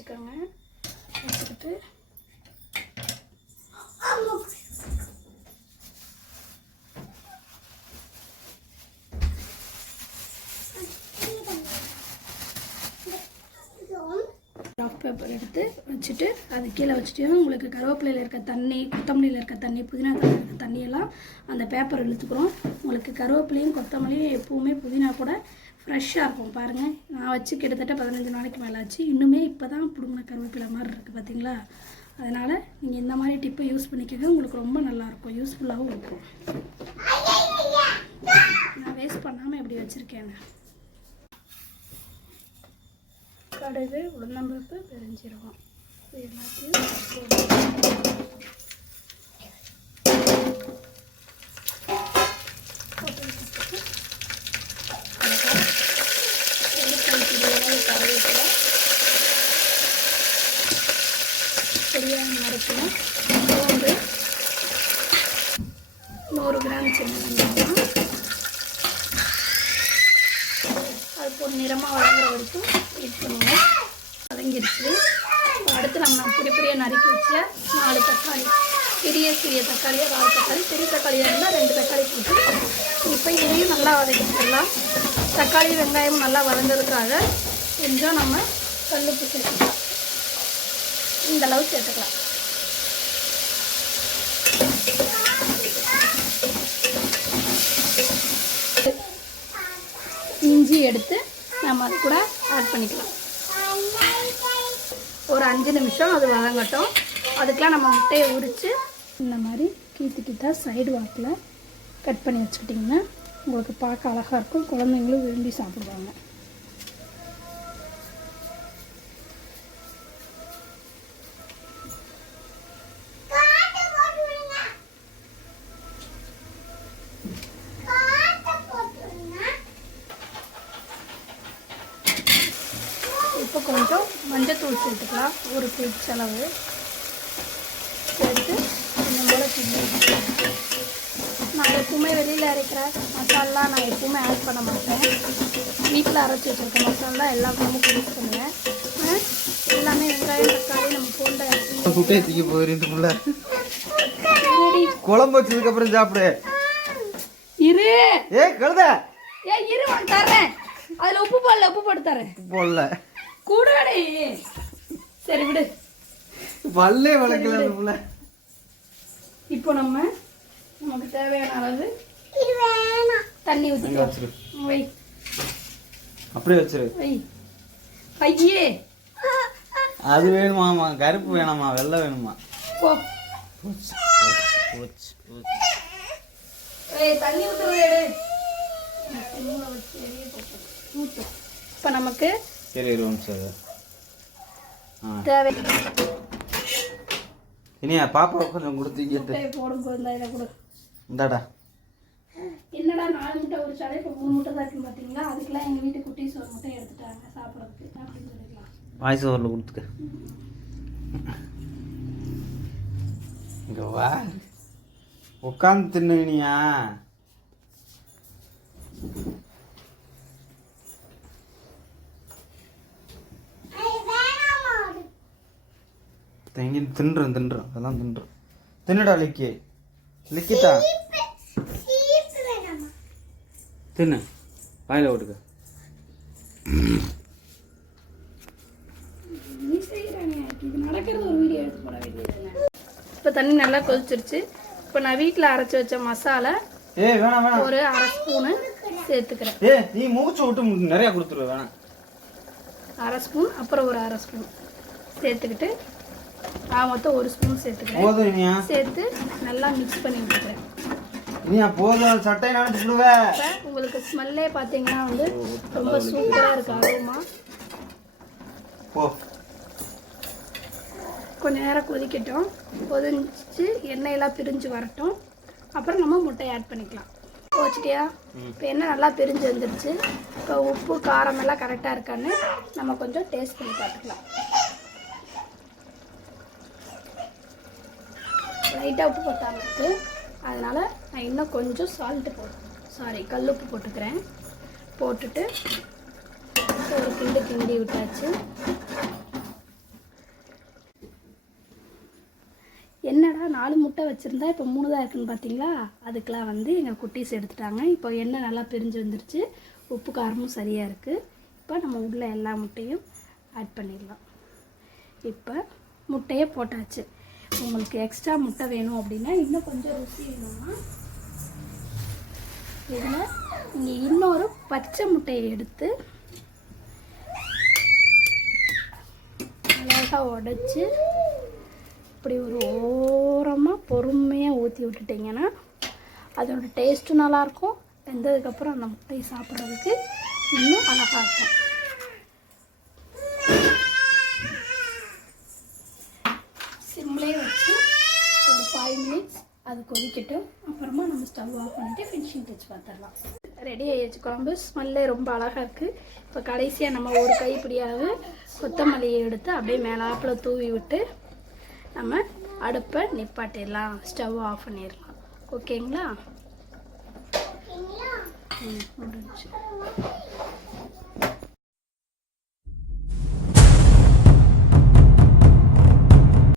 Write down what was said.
வச்சுக்கோங்க. வச்சுக்கிட்டு rough paper எடுத்து வச்சுட்டு அது கீழே வச்சுட்டு உங்களுக்கு கருவேப்பிலையில் இருக்க தண்ணி, கொத்தமல்லியில் இருக்க தண்ணி, புதினா தண்ணி இருக்க தண்ணியெல்லாம் அந்த பேப்பர் இழுத்துக்கிறோம். உங்களுக்கு கருவேப்பிலையும் கொத்தமல்லியும் எப்பவுமே புதினா கூட ஃப்ரெஷ்ஷாக இருக்கும். பாருங்கள், நான் வச்சு கிட்டத்தட்ட 15 நாளைக்கு மேலே ஆச்சு. இன்னுமே இப்போ தான் பிடுங்கின கருவேப்பிலை மாதிரி இருக்குது பார்த்தீங்களா. அதனால் நீங்கள் இந்த மாதிரி டிப்பை யூஸ் பண்ணிக்கோங்க. உங்களுக்கு ரொம்ப நல்லாயிருக்கும், யூஸ்ஃபுல்லாகவும் இருக்கும். நான் வேஸ்ட் பண்ணாமல் எப்படி வச்சுருக்கேன். கடுகு, உளுந்தம்பருப்பு, பெருஞ்சீரகம் இது எல்லாத்தையும் கருவேப்பிலை சரியாக நறுக்கணும். பூண்டு 100 கிராம் சின்ன வெங்காயம் அது பொன் நிறமாக வளர்கிற வரைக்கும் வெயிட் பண்ணுவோம். வதங்கிடுச்சு. அடுத்து நம்ம பொடியாக நறுக்கி வச்ச 4 தக்காளி, சிறிய தக்காளியாக 4 தக்காளி, பெரிய தக்காளியாக இருந்தால் 2 தக்காளி போட்டு இப்போ இதையும் நல்லா வதக்கிக்கலாம். தக்காளி வெங்காயம் நல்லா வதங்கிறதுக்காக கொஞ்சம் நம்ம கல்லுப்பு சேர்த்துக்கலாம். இந்த அளவு சேர்த்துக்கலாம். இஞ்சி எடுத்து நம்ம அது கூட ஆட் பண்ணிக்கலாம். ஒரு 5 நிமிஷம் அது வதங்கட்டும். அதுக்கெலாம் நம்ம முட்டையை உரித்து இந்த மாதிரி கீத்து சைடு வாக்கில் கட் பண்ணி வச்சுக்கிட்டிங்கன்னா உங்களுக்கு பார்க்க அழகாக இருக்கும். குழந்தைங்களும் விரும்பி சாப்பிடுவாங்க. இப்போ கொஞ்சம் மஞ்சத்தூள் சேர்த்துக்கலாம், ஒரு பிஞ்ச் அளவு சேர்த்து கொஞ்சம் போல கிண்டி. நான் எப்பவுமே வெளியில் அரைக்கிற மசாலா நான் எப்பவுமே ஆட் பண்ண மாட்டேன். வீட்டில் அரைச்சி வச்சுருக்க மசாலா எல்லா குழம்புக்கும் யூஸ் பண்ணுவேன். எல்லாமே வெங்காயம், தக்காளி, நம்ம பூண்டை குழம்பு வச்சதுக்கு அப்புறம் சாப்பிடு. இரு கழுத இரு தரேன். அதில் உப்பு போட்டு தரேன். போடல கூடடி. சரி விடு, பல்லே வளர்க்கல. இப்போ நமக்கு தேவையான அளவு தண்ணி ஊற்றி வை. அப்படியே வச்சிரு. வை. ஐயே, அது வேணுமாமா? கருப்பு வேணாமா வெள்ளை வேணுமா? போ. தண்ணி ஊற்றுறது. இப்போ நமக்கு தேவை. இனியா பாப்பா கொஞ்சம் கொடுத்து போடும்போது இதை கொடு. இந்தாடா. என்னடா 4 முட்டை உரிச்சாலே இப்போ 3 முட்டை தான் இருக்குன்னு பார்த்தீங்களா. அதுக்கெல்லாம் எங்கள் வீட்டு குட்டீஸ் ஒரு முட்டை எடுத்துட்டாங்க சாப்பிட்றதுக்கு அப்படின்னு சொல்லிக்கலாம். வாய்ஸ் ஓவரில் கொடுத்துக்க. இங்கே வா, உட்காந்து தின்னுவினியா? தின்றேன் அதெல்லாம் தின்றேன். தின்னுடா லிக்கித்தா தின்னு, வாயில ஓட்டுக்க. இப்போ தண்ணி நல்லா கொதிச்சிருச்சு. இப்போ நான் வீட்டில் அரைச்சி வச்ச மசாலா ஒரு 1/2 ஸ்பூனு சேர்த்துக்கிறேன். நீ மூச்சு விட்டு நிறைய கொடுத்துருவ. வேணாம், 1/2 ஸ்பூன், அப்புறம் ஒரு 1/2 ஸ்பூன் சேர்த்துக்கிட்டு மொத்தம் 1 ஸ்பூன் சேர்த்துக்கிறேன். சேர்த்து நல்லா மிக்ஸ் பண்ணி விட்டுக்கிறேன். சட்டை உங்களுக்கு ஸ்மெல்லே பார்த்தீங்கன்னா ரொம்ப சூப்பராக இருக்கு. அரோமா கொஞ்ச நேரம் கொதிக்கட்டும். கொதிச்சு எண்ணெயெல்லாம் பிரிஞ்சு வரட்டும். அப்புறம் நம்ம முட்டையை ஆட் பண்ணிக்கலாம். வச்சுட்டியா? இப்போ எண்ணெய் நல்லா பிரிஞ்சு வந்துடுச்சு. இப்போ உப்பு காரம் எல்லாம் கரெக்டாக இருக்கான்னு நம்ம கொஞ்சம் டேஸ்ட் பண்ணி பார்த்துக்கலாம். லைட்டாக உப்பு பத்தாமல் இருக்குது. அதனால் நான் இன்னும் கொஞ்சம் கல்லுப்பு போட்டுக்கிறேன். போட்டுட்டு ஒரு கிண்டி விட்டாச்சு. 4 முட்டை வச்சுருந்தா இப்போ 3 தான் இருக்குன்னு பார்த்தீங்களா? அதுக்கெலாம் வந்து எங்கள் குட்டீஸ் எடுத்துட்டாங்க. இப்போ எண்ணெய் நல்லா பிரிஞ்சு வந்துருச்சு, உப்பு காரமும் சரியாக இருக்குது. இப்போ நம்ம உள்ள எல்லா முட்டையும் ஆட் பண்ணிடலாம். இப்போ முட்டையே போட்டாச்சு. உங்களுக்கு எக்ஸ்ட்ரா முட்டை வேணும் அப்படின்னா, இன்னும் கொஞ்சம் ருசி வேணும்னா இதில் நீங்கள் இன்னொரு பச்சை முட்டையை எடுத்து அழகாக உடைச்சி இப்படி ஒரு ஓரமாக பொறுமையாக ஊற்றி விட்டுட்டிங்கன்னா அதோட டேஸ்ட்டும் நல்லாயிருக்கும். வெந்ததுக்கப்புறம் அந்த முட்டையை சாப்பிட்றதுக்கு இன்னும் அழகாக இருக்கும். சிம்லேயே வச்சு ஒரு 5 மினிட்ஸ் அது கொதிக்கட்டும். அப்புறமா நம்ம ஸ்டவ் ஆஃப் பண்ணிவிட்டு ஃபினிஷிங் டச் பார்த்துடலாம். ரெடி ஆகிடுச்சு குழம்பு. ஸ்மெல்லே ரொம்ப அழகாக இருக்குது. இப்போ கடைசியாக நம்ம ஒரு கைப்பிடியாவது கொத்தமல்லியை எடுத்து அப்படியே மேலாப்பில் தூவி விட்டு நம்ம அடுப்பை நிப்பாட்டிடலாம். ஸ்டவ் ஆஃப் பண்ணிடலாம். ஓகேங்களா? முடிஞ்சு.